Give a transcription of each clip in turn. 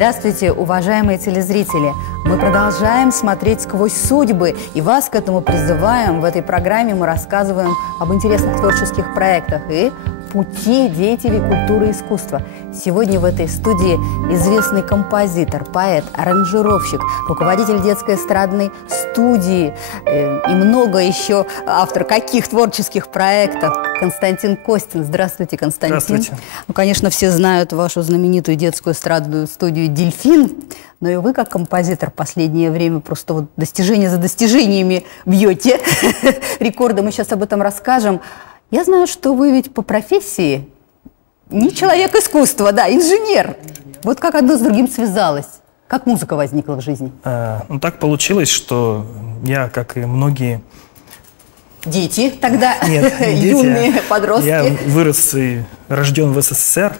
Здравствуйте, уважаемые телезрители! Мы продолжаем смотреть сквозь судьбы, и вас к этому призываем. В этой программе мы рассказываем об интересных творческих проектах и пути деятелей культуры и искусства. Сегодня в этой студии известный композитор, поэт, аранжировщик, руководитель детской эстрадной студии и много еще автор каких творческих проектов. Константин Костин. Здравствуйте, Константин. Здравствуйте. Ну, конечно, все знают вашу знаменитую детскую эстрадную студию «Дельфин», но и вы, как композитор, в последнее время просто вот достижения за достижениями бьете рекорды. Мы сейчас об этом расскажем. Я знаю, что вы ведь по профессии не человек искусства, да, инженер. Вот как одно с другим связалось? Как музыка возникла в жизни? Ну, так получилось, что я, как и многие... Дети тогда, Нет, не дети, юные подростки. Я вырос и рожден в СССР.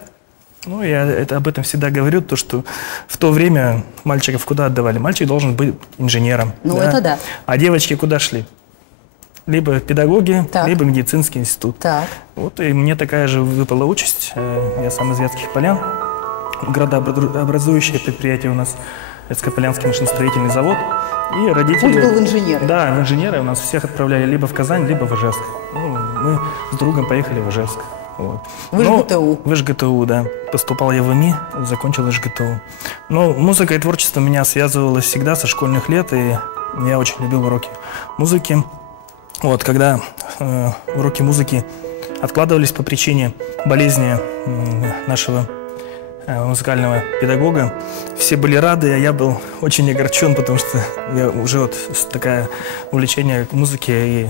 Ну, я об этом всегда говорю, то, что в то время мальчиков куда отдавали? Мальчик должен быть инженером. Ну, да? Это да. А девочки куда шли? Либо педагоги, так, либо медицинский институт. Так. Вот и мне такая же выпала участь. Я сам из Вятских Полян. Градообразующее предприятие у нас Вятско-Полянский машиностроительный завод. И родители... Путь был в инженеры. Да, в инженеры. У нас всех отправляли либо в Казань, либо в Ижевск. Ну, мы с другом поехали в Ижевск. Вот. Вы же ГТУ. В ЖГТУ, да. Поступал я в ИМИ, закончил ЖГТУ. Но музыка и творчество меня связывалось всегда со школьных лет, и я очень любил уроки музыки. Вот, когда уроки музыки откладывались по причине болезни нашего музыкального педагога, все были рады, а я был очень огорчен, потому что я уже вот такое увлечение к музыке и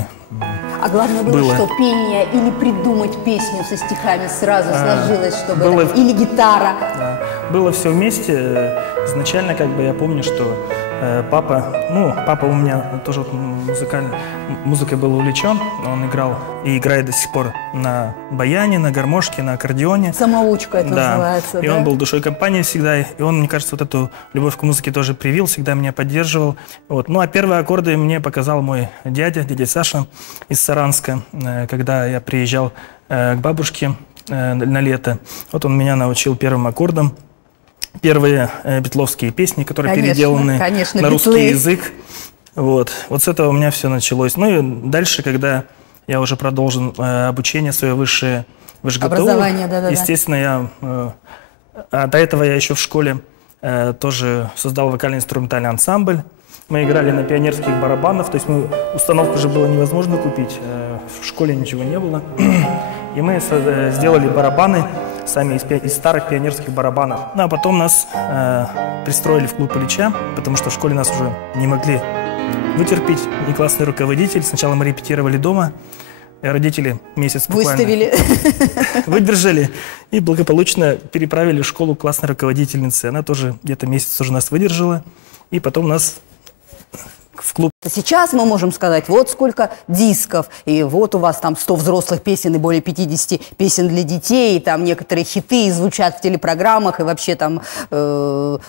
А главное было, что пение или придумать песню со стихами сразу сложилось, чтобы было... или гитара. Да. Было все вместе. Изначально, как бы, я помню, что папа у меня тоже музыкой был увлечен. Он играл и играет до сих пор на баяне, на гармошке, на аккордеоне. Самоучка это называется, и да? он был душой компании всегда. И он, мне кажется, вот эту любовь к музыке тоже привил, всегда меня поддерживал. Вот. Ну, а первые аккорды мне показал мой дядя Саша из Саранска, когда я приезжал к бабушке на лето. Вот он меня научил первым аккордам. Первые битловские песни, которые переделаны на русский язык. Вот с этого у меня все началось. Ну и дальше, когда я уже продолжил обучение свое высшее в ЖГТУ, образование, естественно, я... до этого я еще в школе тоже создал вокально-инструментальный ансамбль. Мы играли на пионерских барабанах, то есть установку же было невозможно купить, в школе ничего не было. И мы сделали барабаны сами из старых пионерских барабанов. Ну, а потом нас пристроили в клуб Ильича, потому что в школе нас уже не могли вытерпеть ни классный руководитель. Сначала мы репетировали дома, и родители месяц буквально выдержали и благополучно переправили в школу классной руководительницы. Она тоже где-то месяц уже нас выдержала, и потом нас в клуб. Сейчас мы можем сказать, вот сколько дисков, и вот у вас там 100 взрослых песен и более 50 песен для детей, и там некоторые хиты звучат в телепрограммах, и вообще там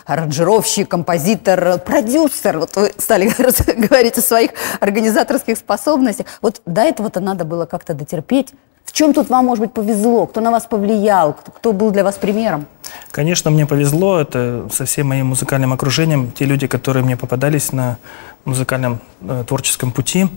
аранжировщик, композитор, продюсер. Вот вы стали говорить о своих организаторских способностях. Вот до этого-то надо было как-то дотерпеть. В чем тут вам, может быть, повезло? Кто на вас повлиял? Кто был для вас примером? Конечно, мне повезло. Это со всем моим музыкальным окружением. Те люди, которые мне попадались на музыкальном творческом пути.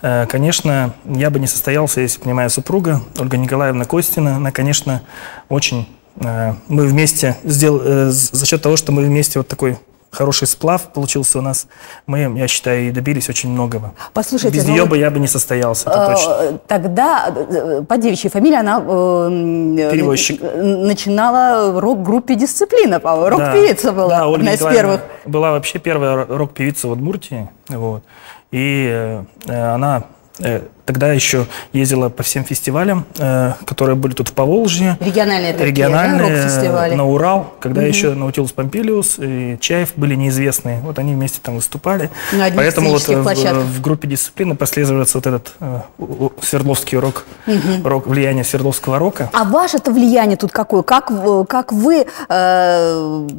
Конечно, я бы не состоялся, если бы не моя супруга, Ольга Николаевна Костина. Она, конечно, очень... Мы вместе за счет того, что мы вместе вот такой хороший сплав получился у нас, мы, я считаю, и добились очень многого. Послушайте, без нее бы я бы не состоялся, это точно. Тогда по девичьей фамилии она перевозчик. Начинала рок-группе «Дисциплина», рок-певица была, да, Ольга одна из первых. Была вообще первая рок-певица в Удмуртии, вот. И она тогда еще ездила по всем фестивалям, которые были тут в Поволжье. Региональные, рок-фестивали. На Урал, когда еще Наутилус Помпилиус и Чаев были неизвестные. Вот они вместе там выступали. Поэтому вот в группе «Дисциплина» прослеживается вот этот свердловский рок, влияние свердловского рока. А ваше-то влияние тут какое? Как вы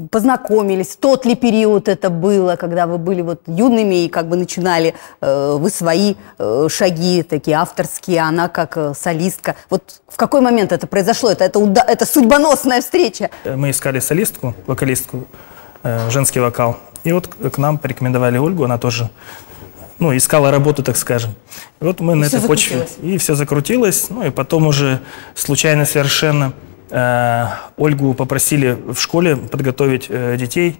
познакомились? В тот ли период это было, когда вы были вот юными и как бы начинали вы свои шаги такие авторские, она как солистка. Вот в какой момент это произошло? Это судьбоносная встреча. Мы искали солистку, вокалистку. женский вокал. И вот к нам порекомендовали Ольгу, она тоже, ну, искала работу, так скажем. И вот мы на этой почве, и все закрутилось. Ну, и потом уже случайно совершенно Ольгу попросили в школе подготовить детей,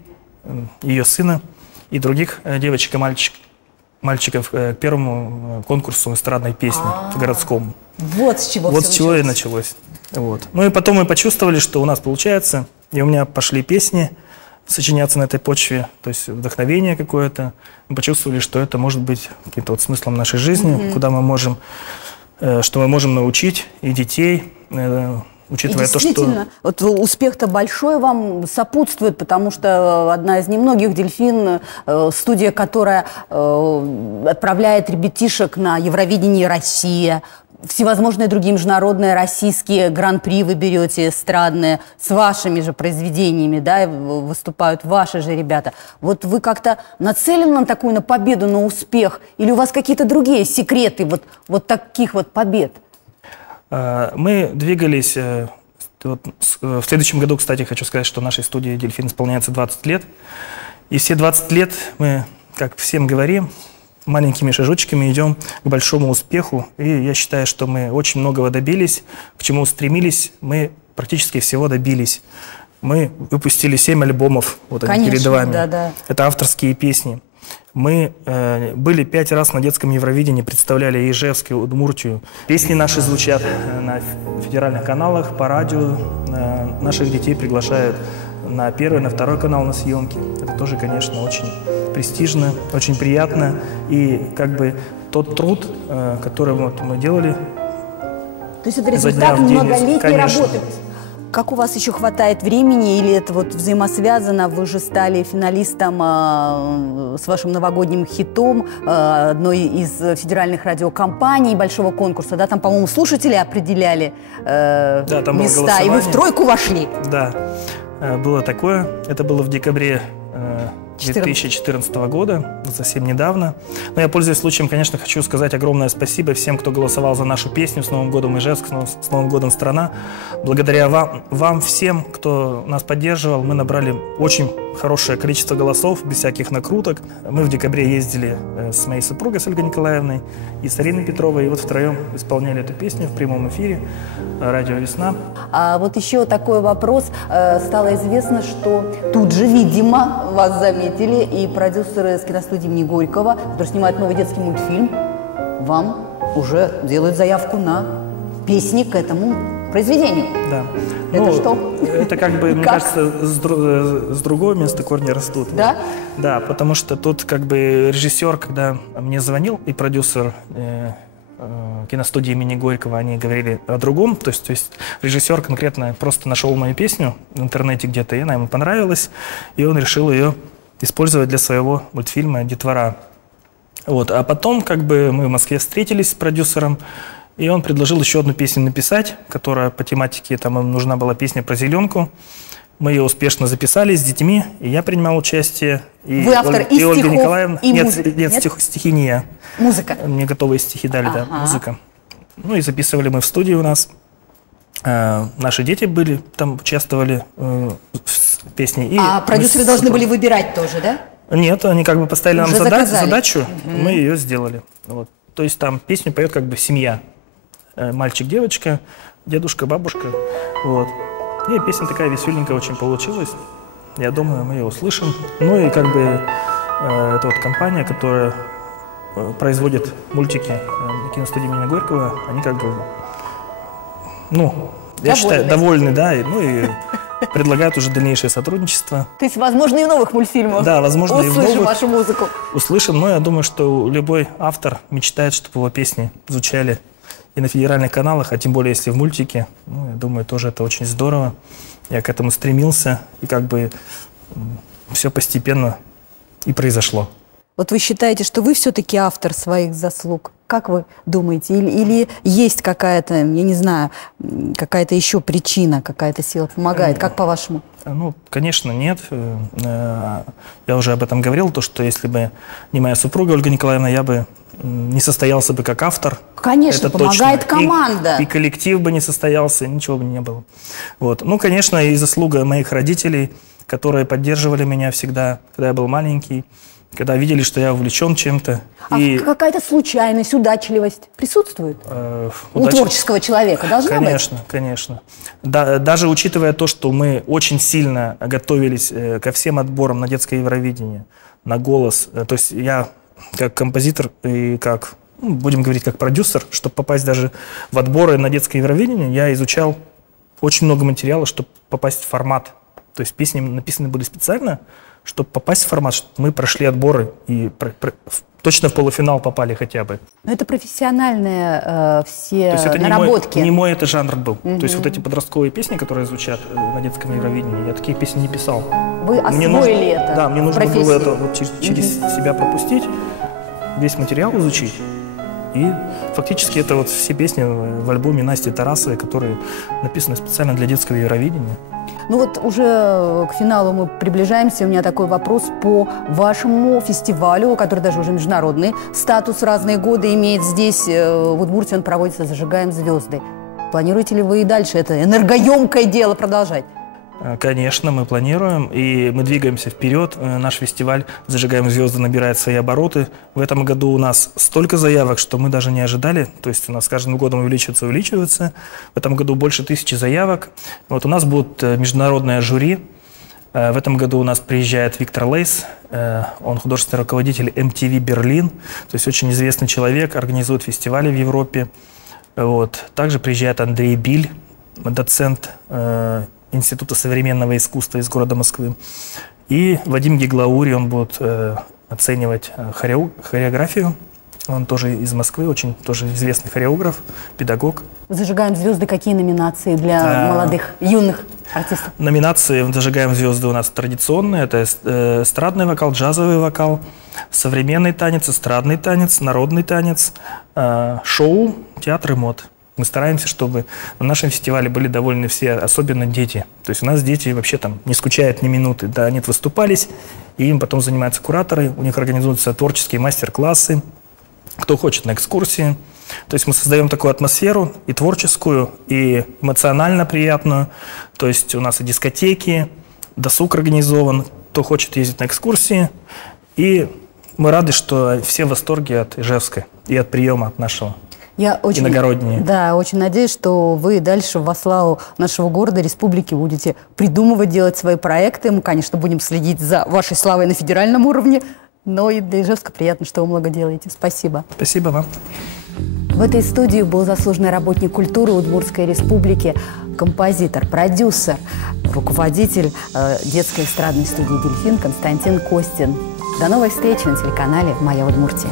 ее сына и других девочек и мальчиков к первому конкурсу эстрадной песни городскому. Вот с чего Вот с чего и началось. Вот. Ну и потом мы почувствовали, что у нас получается, и у меня пошли песни сочиняться на этой почве, то есть вдохновение какое-то. Мы почувствовали, что это может быть каким-то вот смыслом нашей жизни, куда мы можем, что мы можем научить и детей, учитывая то, что... Вот успех-то большой вам сопутствует, потому что одна из немногих «Дельфин», студия, которая отправляет ребятишек на Евровидение «Россия», всевозможные другие международные российские гран-при вы берете эстрадные с вашими же произведениями, да, выступают ваши же ребята. Вот вы как-то нацелены на такую, на победу, на успех? Или у вас какие-то другие секреты вот таких вот побед? Мы двигались, вот, в следующем году, кстати, хочу сказать, что нашей студии «Дельфин» исполняется 20 лет. И все 20 лет мы, как всем говорим, маленькими шажочками идем к большому успеху. И я считаю, что мы очень многого добились, к чему стремились, мы практически всего добились. Мы выпустили 7 альбомов, вот они перед вами. Да. Это авторские песни. Мы были 5 раз на детском Евровидении, представляли Ижевск, Удмуртию. Песни наши звучат на федеральных каналах, по радио. Наших детей приглашают на первый, на второй канал на съемки. Это тоже, конечно, очень престижно, очень приятно. И как бы тот труд, который вот мы делали... То есть это результат многолетней работы. Как у вас еще хватает времени, или это вот взаимосвязано? Вы же стали финалистом с вашим новогодним хитом одной из федеральных радиокомпаний, большого конкурса, да? Там, по-моему, слушатели определяли там места, и вы в тройку вошли. Да, было такое. Это было в декабре 2014 года, совсем недавно. Но я, пользуясь случаем, конечно, хочу сказать огромное спасибо всем, кто голосовал за нашу песню «С Новым годом, Ижевск», «С Новым годом, страна». Благодаря вам всем, кто нас поддерживал, мы набрали очень хорошее количество голосов, без всяких накруток. Мы в декабре ездили с моей супругой, с Ольгой Николаевной, и с Ариной Петровой, и вот втроем исполняли эту песню в прямом эфире «Радио Весна». А вот еще такой вопрос. Стало известно, что тут же, видимо, вас заметили, и продюсеры с киностудии имени Горького, которые снимают новый детский мультфильм, вам уже делают заявку на песни к этому произведению. Да. Это что? Это как бы, мне кажется, с другого места корни растут. Да? Да, потому что тут как бы режиссер, когда мне звонил, и продюсер киностудии имени Горького, они говорили о другом. То есть режиссер конкретно просто нашел мою песню в интернете где-то, и она ему понравилась, и он решил ее использовать для своего мультфильма «Детвора». Вот. А потом как бы мы в Москве встретились с продюсером, и он предложил еще одну песню написать, которая по тематике, там им нужна была песня про зеленку. Мы ее успешно записали с детьми, и я принимал участие. И вы автор и Ольга стихов, Николаевна. и музыки? Нет, стихи не я. Музыка? Мне готовые стихи дали, да, музыка. Ну и записывали мы в студии у нас. Наши дети были, там участвовали в песне. И продюсеры должны были выбирать тоже, да? Нет, они как бы поставили нам задачу, мы ее сделали. Вот. То есть там песню поет как бы семья. Мальчик, девочка, дедушка, бабушка. Вот. И песня такая веселенькая очень получилась. Я думаю, мы ее услышим. Ну и как бы это вот компания, которая производит мультики киностудии имени Горького, они как бы, я считаю, довольны, да, и предлагают уже дальнейшее сотрудничество. То есть, возможно, и в новых мультфильмах. Да, возможно, и в новых. Услышим вашу музыку. Услышим, но я думаю, что любой автор мечтает, чтобы его песни звучали и на федеральных каналах, а тем более, если в мультике. Ну, я думаю, тоже это очень здорово. Я к этому стремился, и как бы все постепенно и произошло. Вот вы считаете, что вы все-таки автор своих заслуг? Как вы думаете? Или есть какая-то, я не знаю, какая-то еще причина, какая-то сила помогает? Как по-вашему? Ну, конечно, нет. Я уже об этом говорил, то, что если бы не моя супруга Ольга Николаевна, я бы не состоялся бы как автор. Конечно, это помогает точно. команда. И коллектив бы не состоялся, ничего бы не было. Вот. Ну, конечно, и заслуга моих родителей, которые поддерживали меня всегда, когда я был маленький, когда видели, что я увлечен чем-то. А какая-то случайность, удачливость присутствует? У творческого человека должна быть? Конечно, конечно. Даже учитывая то, что мы очень сильно готовились ко всем отборам на детское Евровидение, на голос. То есть я как композитор и как, будем говорить, как продюсер, чтобы попасть даже в отборы на детское Евровидение, я изучал очень много материала, чтобы попасть в формат. То есть песни написаны были специально, чтобы попасть в формат, чтобы мы прошли отборы и точно в полуфинал попали хотя бы. Но это профессиональные все то есть это наработки. Не мой это жанр был. То есть вот эти подростковые песни, которые звучат на детском Евровидении, я такие песни не писал. Вы освоили это? Да, мне нужно было это вот через себя пропустить, весь материал изучить. И фактически это вот все песни в альбоме Насти Тарасовой, которые написаны специально для детского Евровидения. Ну вот уже к финалу мы приближаемся. У меня такой вопрос по вашему фестивалю, который даже уже международный статус разные годы имеет. Здесь, в Удмуртии, он проводится «Зажигаем звезды». Планируете ли вы и дальше это энергоемкое дело продолжать? Конечно, мы планируем, и мы двигаемся вперед. Наш фестиваль «Зажигаем звезды» набирает свои обороты. В этом году у нас столько заявок, что мы даже не ожидали. То есть у нас с каждым годом увеличивается. В этом году больше 1000 заявок. Вот у нас будет международное жюри. В этом году у нас приезжает Виктор Лейс. Он художественный руководитель MTV Берлин. То есть очень известный человек, организует фестивали в Европе. Вот. Также приезжает Андрей Биль, доцент Института современного искусства из города Москвы. И Вадим Гиглаури, он будет оценивать хореографию. Он тоже из Москвы, очень тоже известный хореограф, педагог. «Зажигаем звезды» какие номинации для молодых, юных артистов? Номинации в «Зажигаем звезды» у нас традиционные. Это эстрадный вокал, джазовый вокал, современный танец, эстрадный танец, народный танец, шоу, театр и мод. Мы стараемся, чтобы на нашем фестивале были довольны все, особенно дети. То есть у нас дети вообще там не скучают ни минуты. Да, они выступались, и им потом занимаются кураторы, у них организуются творческие мастер-классы, кто хочет на экскурсии. То есть мы создаем такую атмосферу и творческую, и эмоционально приятную. То есть у нас и дискотеки, досуг организован, кто хочет ездить на экскурсии. И мы рады, что все в восторге от Ижевска и от приема от нашего. Я очень, очень надеюсь, что вы дальше во славу нашего города, республики будете придумывать, делать свои проекты. Мы, конечно, будем следить за вашей славой на федеральном уровне, но и для Ижевска приятно, что вы много делаете. Спасибо. Спасибо вам. В этой студии был заслуженный работник культуры Удмуртской республики, композитор, продюсер, руководитель детской эстрадной студии «Дельфин» Константин Костин. До новой встречи на телеканале «Моя Удмуртия».